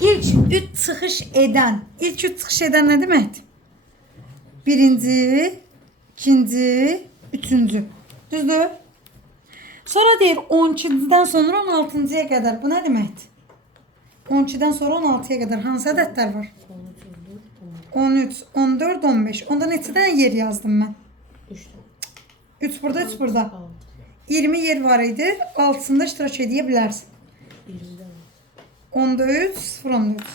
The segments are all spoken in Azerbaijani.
İlk üç çıxış eden. İlk üç çıxış eden ne deməkdir? Birinci, ikinci, üçüncü. Düzdür? Sonra deyir 12-dən sonra 16-ya kadar. Bu ne deməkdir? 12-dən sonra 16-ya kadar hansı ədədlər var? 13, 14, 15. Onda neçədən yer yazdım ben? 3 burada, 3 burada. 20 yer var idi. 6'sında iştirak edə bilərsən. 10'da 3, 0 10'da 3.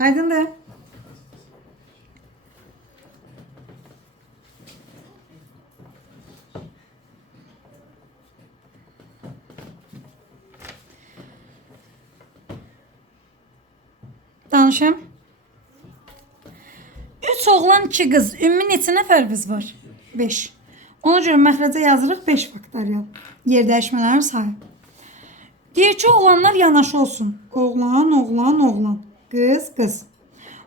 Aydın da. Danışım. 3 oğlan 2 qız. Ümumi neçə nəfərimiz var? 5. Ona görə məxrəcə yazırıq 5 faktorial. Yer dəyişmələrin sayı. Deyir ki, oğlanlar yanaşı olsun. Oğlan, oğlan, oğlan. Qız, qız.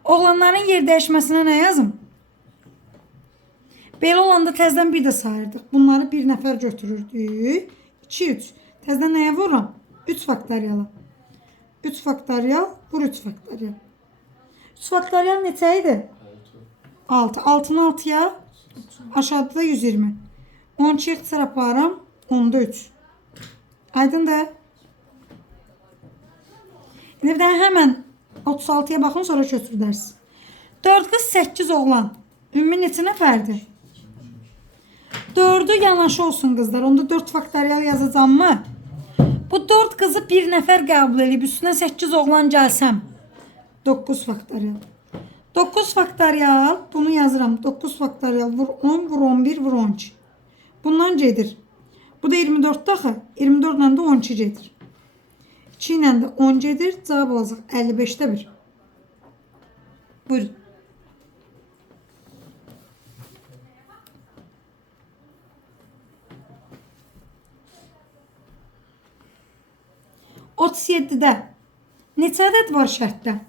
Oğlanların yer dəyişməsinə nə yazım? Belə olanda təzdən bir də sayırdıq. Bunları bir nəfər götürürdük. 2, 3. Təzdən nəyə vururam? 3 faktoriala. 3 faktorial, vur 3 faktorial. 3 faktorial neçə idi? 6. 6'nı 6'ya aşağıda 120. 12 ixtisar aparam. 10'da 3. Aydın da. Bir daha hemen 36'ya bakın sonra götür ders. 4 kız 8 oğlan. Ümumi neçə nəfərdir? 4'ü yanaşı olsun kızlar. Onda 4 faktorial yazacağım mı? Bu 4 kızı bir nəfər qəbul edib üstüne 8 oğlan gəlsəm. 9 faktorial. 9 faktorial. Bunu yazıram. 9 faktorial vur 10 vur 11 vur 12. Bundan gedir. Bu da 24 axı. 24 ilə də 12 gedir. 2 ilə də 10 gedir. Cavab olacaq 55'də 1. Buyurun. Otuz yeddidə neçə ədəd var şərtdə?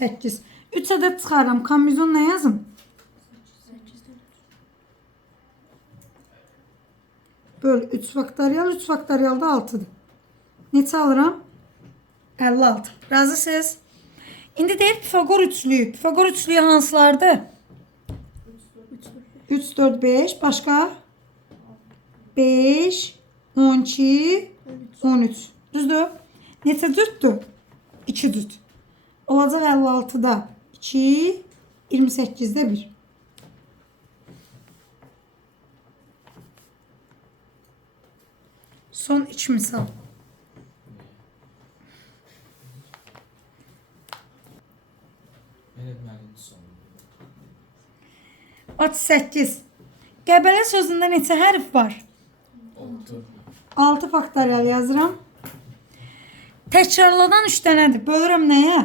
8. 3 ədəd çıxarıram. Kombinizon nə yazım? Böl 3 faktorial. 3 faktorial da 6'dır. Neçə alıram? 56. Razısınız? İndi deyir Pifagor üçlüyü. Pifagor üçlüyü hansılardır? 3, 4, 5. Başqa? 5, 12, 13. Düzdür? Neçə cütdür? 2 cüt. Olacaq 56'da 2, 28'də 1. Son 3 misal. At 8. Qəbələ sözündə neçə hərf var? 6 faktorial yazıram. Təkrarladan 3 dənədir. Bölürəm nəyə?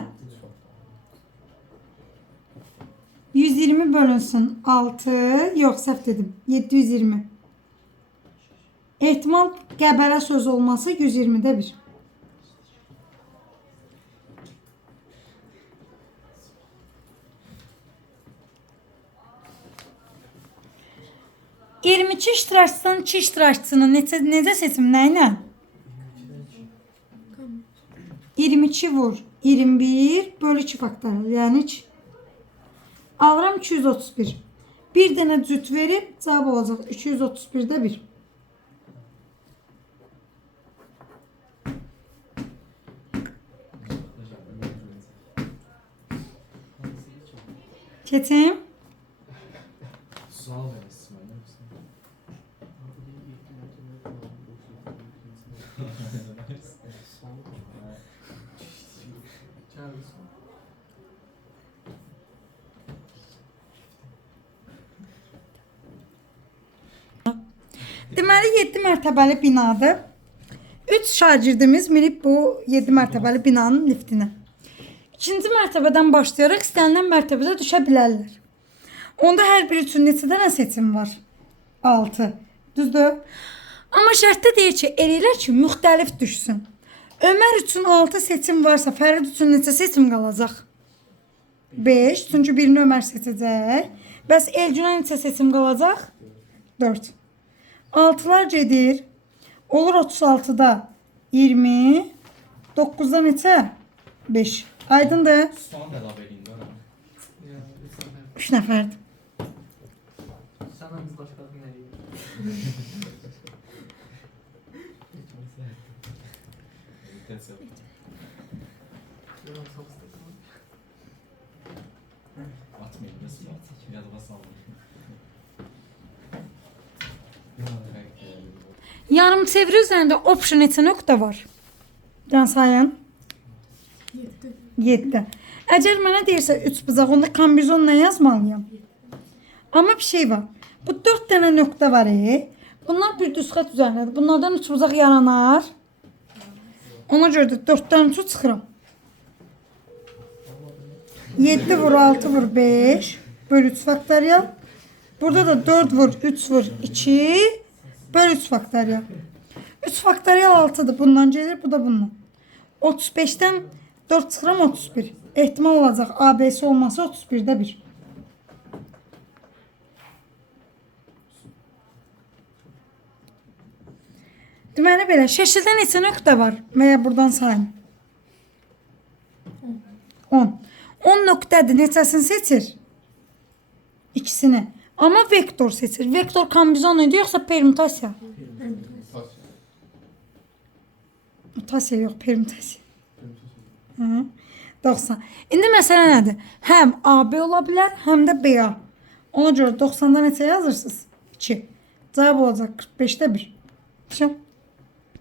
120 bölünsün 6. Yox, səhv dedim. 720. Ehtimal qəbələ söz olması 120'də 1. $22 iştirakçısının 2 iştirakçısını necə seçim nə ilə? 22 vur 21 bölü 2 faktorial yani 2. Alıram 231. Bir dənə cüt verib cavab olacaq 231'də 1. Keçim. Deməli 7 mərtəbəli binadır. 3 şagirdimiz minib bu 7 mərtəbəli binanın liftinə. İkinci mərtəbədən başlayaraq istənilən mərtəbədə düşə bilərlər. Onda hər biri üçün neçə dənə seçim var? 6. Düzdür? Amma şərtdə deyir ki, eləyirlər ki, müxtəlif düşsün. Ömər üçün 6 seçim varsa, Fərid üçün neçə seçim qalacaq? 5. Çünki birini Ömər seçəcək. Bəs Elcuna neçə seçim qalacaq? 4. 6'lar gedir. Olur 36'da 20. 9'da neçə? 5. Aydındır. Son da əlavə edin də ora. 3 nəfərdir. Senden biz başkasını nereye? Test yap. Yorum çok sıkıntı. Atmayın da suya. Yadıma sallayın. Yarım çeviri üzərində option neçə nöqtə var? Can sayın. 7. Əgər mənə deyirsə 3 bucaq, onda kombinezon nə yazmalıyam? Amma bir şey var. Bu 4 dənə nöqtə var. Bunlar bir düz xətt üzərindədir. Bunlardan 3 bucaq yaranar. Ona görə də 4-dən 3 çıxıram. 7 vur 6 vur 5 böl 3 faktorial. Burada da 4 vur 3 vur 2 böl 3 faktorial. 3 faktorial 6'dır. Bundan gelir, bu da bundan. 35'ten 4 çıxıram 31. Ehtimal olacaq AB'si olması 31'də 1. Deməli belə, şəkildə neçə nöqtə var? Və ya buradan sayın. 10. 10 nöqtədir. Neçəsini seçir? İkisini. Amma vektor seçir. Vektor kombinezon idi, yoxsa permütasiya? Mutasiya yox, permütasiya. Hı. 90. İndi məsələ nədir? Həm AB ola bilər, həm də BA. Ona görə 90-da neçə yazırsınız? 2. Cavab olacaq 45'də 1. Все.